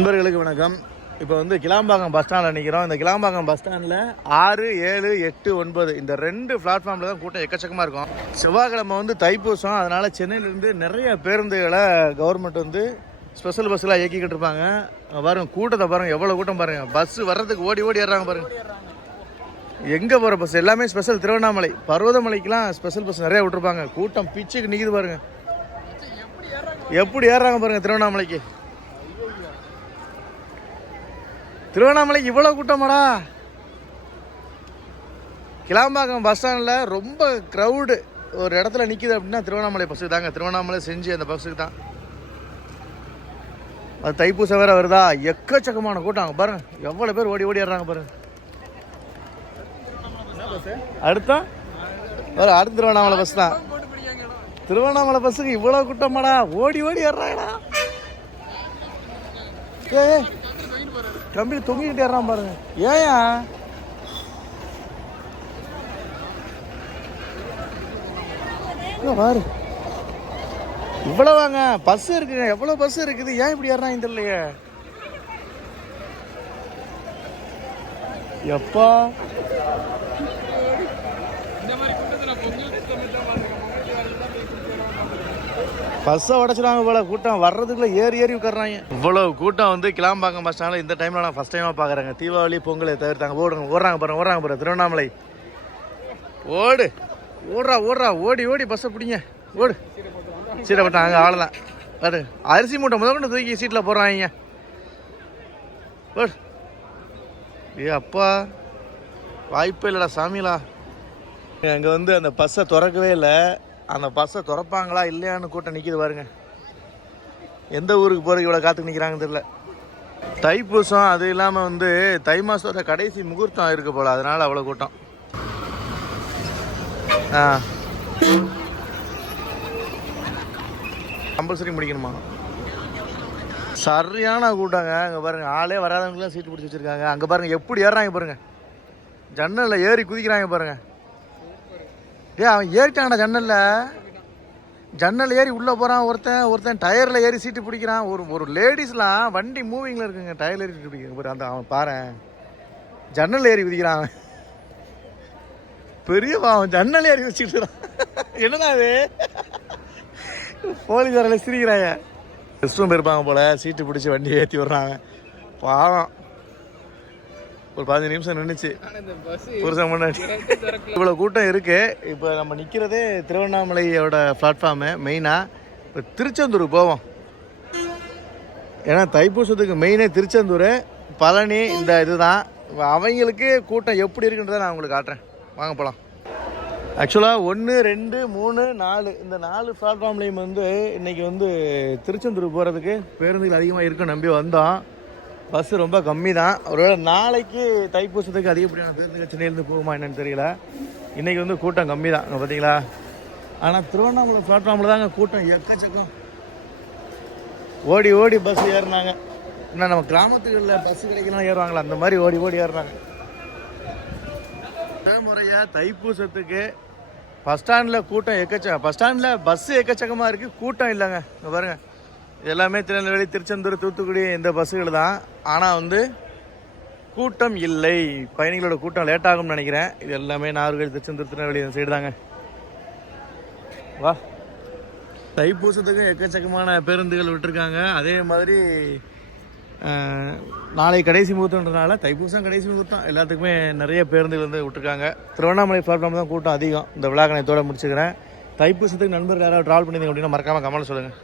நண்பர்களுக்கு வணக்கம். இப்போ கிளாம்பாக்கம் பஸ் ஸ்டாண்டில் நிற்கிறோம். இந்த கிளாம்பாக்கம் பஸ் ஸ்டாண்டில் 6, 7, 8, 9 இந்த 2 பிளாட்ஃபார்மில் தான் கூட்டம் எக்கச்சக்கமாக இருக்கும். செவ்வாய்க்கிழமை தைப்பூசம், அதனால் சென்னையிலேருந்து நிறைய பேருந்துகளை கவர்மெண்ட் ஸ்பெஷல் பஸ்ஸெலாம் இயக்கிக்கிட்டு இருப்பாங்க. பாருங்கள் கூட்டத்தை பாருங்கள், எவ்வளோ கூட்டம் பாருங்கள். பஸ்ஸு வர்றதுக்கு ஓடி ஓடி ஏறாங்க பாருங்கள். எங்கே போகிற பஸ் எல்லாமே ஸ்பெஷல். திருவண்ணாமலை பர்வதமலைக்கெலாம் ஸ்பெஷல் பஸ் நிறையா விட்டுருப்பாங்க. கூட்டம் பிச்சுக்கு நிற்குது பாருங்கள். எப்படி ஏறுறாங்க பாருங்கள் திருவண்ணாமலைக்கு. திருவண்ணாமலைக்கு இவ்வளோ கூட்டமாடா. கிளாம்பாக்கம் பஸ் ஸ்டாண்டில் ரொம்ப க்ரௌடு ஒரு இடத்துல நிற்கிது அப்படின்னா திருவண்ணாமலை பஸ்ஸுக்கு தாங்க. திருவண்ணாமலை செஞ்சு அந்த பஸ்ஸுக்கு தான். அது தைப்பூசம் வேறு வருதா, எக்கச்சக்கமான கூட்டம் பாருங்கள். எவ்வளோ பேர் ஓடி ஓடி ஏறாங்க பாருங்கள். அடுத்த திருவண்ணாமலை பஸ் தான். திருவண்ணாமலை பஸ்ஸுக்கு இவ்வளோ கூட்டமாடா, ஓடி ஓடி ஏறாங்கடா. கம்பி தொங்கிக்கிட்டு ஏறான் பாருங்க. ஏயா பாரு, இவ்வளோ வாங்க பஸ் இருக்குங்க. எவ்வளோ பஸ் இருக்குது, ஏன் இப்படி ஏறாங்க தெரியலையே. எப்பா பஸ்ஸை உடச்சிடுவாங்க போல. கூட்டம் வர்றதுக்குள்ள ஏறி ஏறி உட்காடுறாங்க. இவ்வளவு கூட்டம் கிளாம்பாக்கம் பஸ் ஸ்டாண்டில் இந்த டைமில் நான் ஃபஸ்ட் டைமாக பார்க்குறேங்க. தீபாவளி பொங்கலை தவிர்த்தாங்க. ஓடுறாங்க பாருங்க திருவண்ணாமலை. ஓடு ஓடுறா ஓடி ஓடி பஸ்ஸை பிடிங்க. ஓடு சீட்டை போட்டாங்க அவ்வளோதான். அது அரிசி மூட்டை முதல்கொண்டு தூக்கி சீட்டில் போடுறாங்க. ஓடு. ஏ அப்பா, வாய்ப்பே இல்லைடா சாமிலா. அங்கே அந்த பஸ்ஸை திறக்கவே இல்லை. அந்த பஸ்ஸை திறப்பாங்களா இல்லையான்னு கூட்டம் நிற்கிது பாருங்க. எந்த ஊருக்கு போகிறதுக்கு இவ்வளோ காத்துக்கு நிற்கிறாங்கன்னு தெரியல. தைப்பூசம், அது இல்லாமல் தை மாதத்தோட கடைசி முகூர்த்தம் இருக்குது போல், அதனால் அவ்வளோ கூட்டம். கம்பல்சரி முடிக்கணுமா? சரியான கூட்டங்க. அங்கே பாருங்கள், ஆளே வராதவங்களுக்குலாம் சீட்டு பிடிச்சி வச்சுருக்காங்க. அங்கே பாருங்கள் எப்படி ஏறுறாங்க பாருங்கள். ஜன்னலில் ஏறி குதிக்கிறாங்க பாருங்கள். அவன் ஏறிட்டாங்கடா ஜன்னல் ஏறி உள்ளே போகிறான். ஒருத்தன் டயரில் ஏறி சீட்டு பிடிக்கிறான். ஒரு லேடிஸ்லாம் வண்டி மூவிங்கில் இருக்குங்க, டயரில் ஏறி சீட்டு பிடிக்கிறாங்க. அந்த அவன் பாரு ஜன்னல் ஏறி குதிக்கிறான். அவன் பெரியவா, அவன் ஜன்னல் ஏறி வச்சுக்கிறான். என்னடா அது, போலீஸாரில் சிரிக்கிறாங்க. ரெஸ்ட் ரூம் இருப்பாங்க போல், சீட்டு பிடிச்சி வண்டி ஏற்றி விட்றாங்க. பாவம் ஒரு 15 நிமிஷம் நின்றுச்சு புருஷன் முன்னாடி. இவ்வளோ கூட்டம் இருக்குது. இப்போ நம்ம நிற்கிறதே திருவண்ணாமலையோட பிளாட்ஃபார்மு மெயினாக. இப்போ திருச்செந்தூர் போவோம். ஏன்னா தைப்பூசத்துக்கு மெயினே திருச்செந்தூர், பழனி இந்த இதுதான். அவங்களுக்கு கூட்டம் எப்படி இருக்குன்றதை நான் உங்களுக்கு காட்டுறேன். வாங்க போகலாம். ஆக்சுவலாக 1, 2, 3, 4 இந்த 4 பிளாட்ஃபார்ம்லேயும் இன்றைக்கி திருச்செந்தூர் போகிறதுக்கு பேருந்துகள் அதிகமாக இருக்குன்னு நம்பி வந்தோம். பஸ்ஸு ரொம்ப கம்மி தான். ஒருவேளை நாளைக்கு தைப்பூசத்துக்கு அதிகப்படியான பேருந்துகள் சென்னையிலேருந்து போகுமா என்னன்னு தெரியல. இன்றைக்கி கூட்டம் கம்மி தான். அங்கே பார்த்தீங்களா. ஆனால் திருவண்ணாமலை பிளாட்ஃபார்மில் தாங்க கூட்டம் எக்கச்சக்கம். ஓடி ஓடி பஸ் ஏறினாங்க. இன்னும் நம்ம கிராமத்துகளில் பஸ்ஸு கிடைக்கலாம் ஏறுவாங்களா, அந்த மாதிரி ஓடி ஓடி ஏறினாங்க. முறையாக தைப்பூசத்துக்கு பஸ் ஸ்டாண்டில் கூட்டம் எக்கச்சக்கம். பஸ் ஸ்டாண்டில் பஸ்ஸு எக்கச்சக்கமாக இருக்குது, கூட்டம் இல்லைங்க. இங்கே பாருங்கள், எல்லாமே திருநெல்வேலி, திருச்செந்தூர், தூத்துக்குடி இந்த பஸ்ஸுகள் தான். ஆனால் கூட்டம் இல்லை. பயணிகளோட கூட்டம் லேட் ஆகும்னு நினைக்கிறேன். இது எல்லாமே நாகர்கோவில், திருச்செந்தூர், திருநெல்வேலி இந்த சைடு தாங்க. வா, தைப்பூசத்துக்கு எக்கச்சக்கமான பேருந்துகள் விட்டுருக்காங்க. அதே மாதிரி நாளை கடைசி முகூர்த்தன்றதுனால தைப்பூசம் கடைசி முகூர்த்தம் எல்லாத்துக்குமே நிறைய பேருந்துகள் விட்டுருக்காங்க. திருவண்ணாமலை பிளாட்ஃபார்ம் தான் கூட்டம் அதிகம். இந்த விழாக்கணத்தோடு முடிச்சுக்கிறேன். தைப்பூசத்துக்கு நண்பர்கள் யாராவது ட்ராவல் பண்ணியிருந்தீங்க அப்படின்னா மறக்காமல் கமெண்ட் சொல்லுங்கள்.